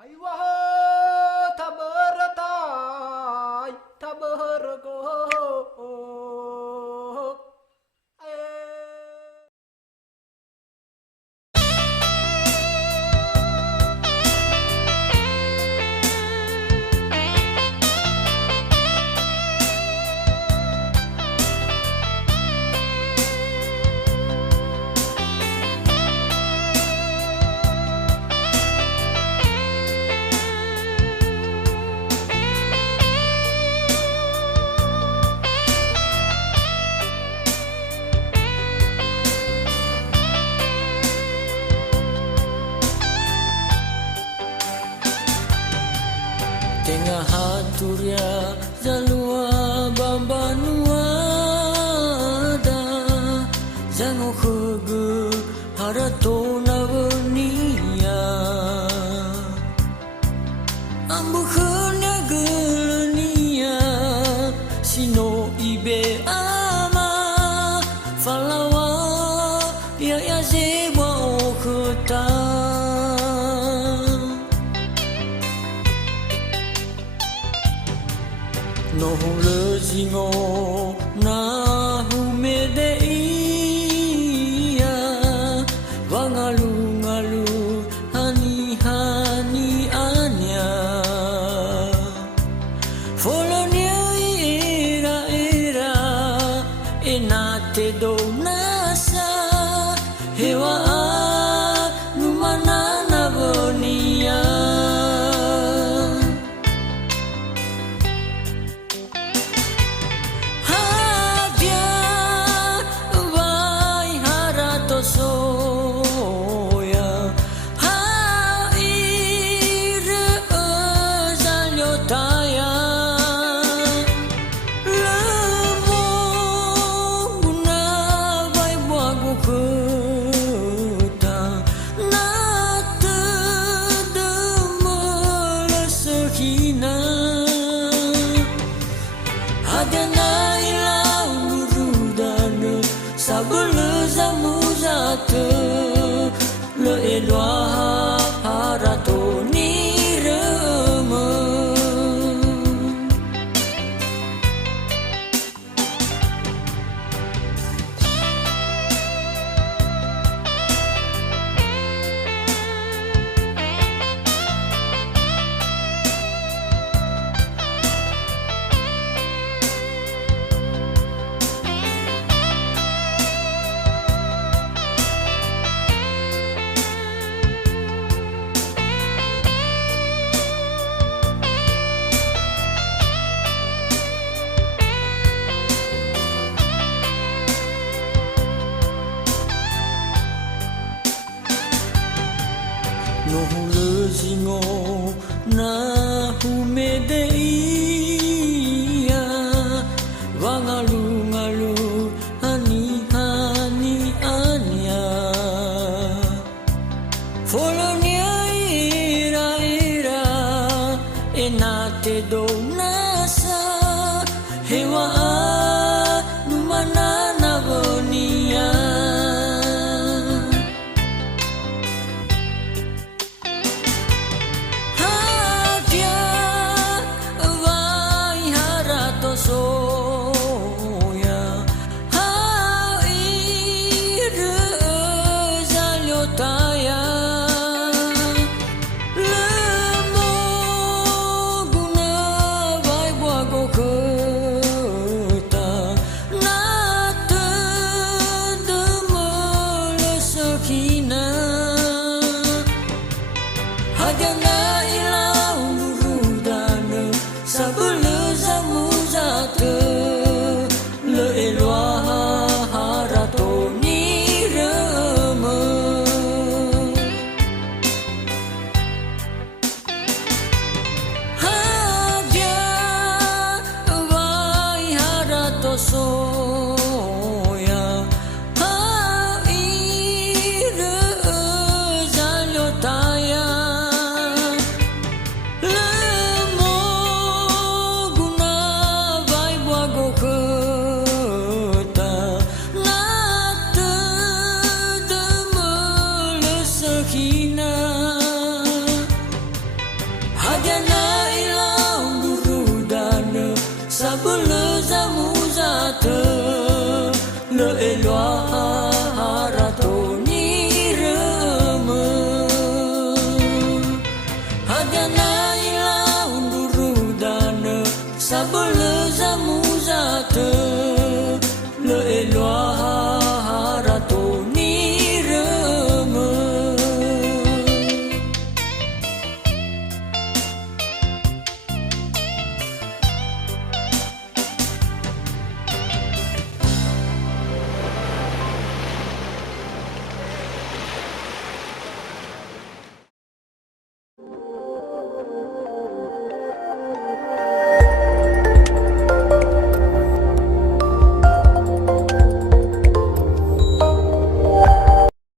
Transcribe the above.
Hai wahai tabaratai tabargo Tengah haturia zalua bambanuada Zango khege harato navnia Ambu khenya gelenia Sino ibe ama Falawa ya ya zewa okhta No lezingo na humede ia Wangalu ngalu hani hani anya Folonia era era enate do nasa Hewa numana navonia Soya haire azalyo taya lemo na vai buagu kota na tedemel sehina adana ilang gurudana sabele zamu le eloi harato ni reme No lezingo na humede ia Wangalu ngalu hani hani anya Folonia ira ira enate do nasa Hewa numana navonia Soya haire azalyo taya lemo guna vai buago kota na tedemel sehina hajana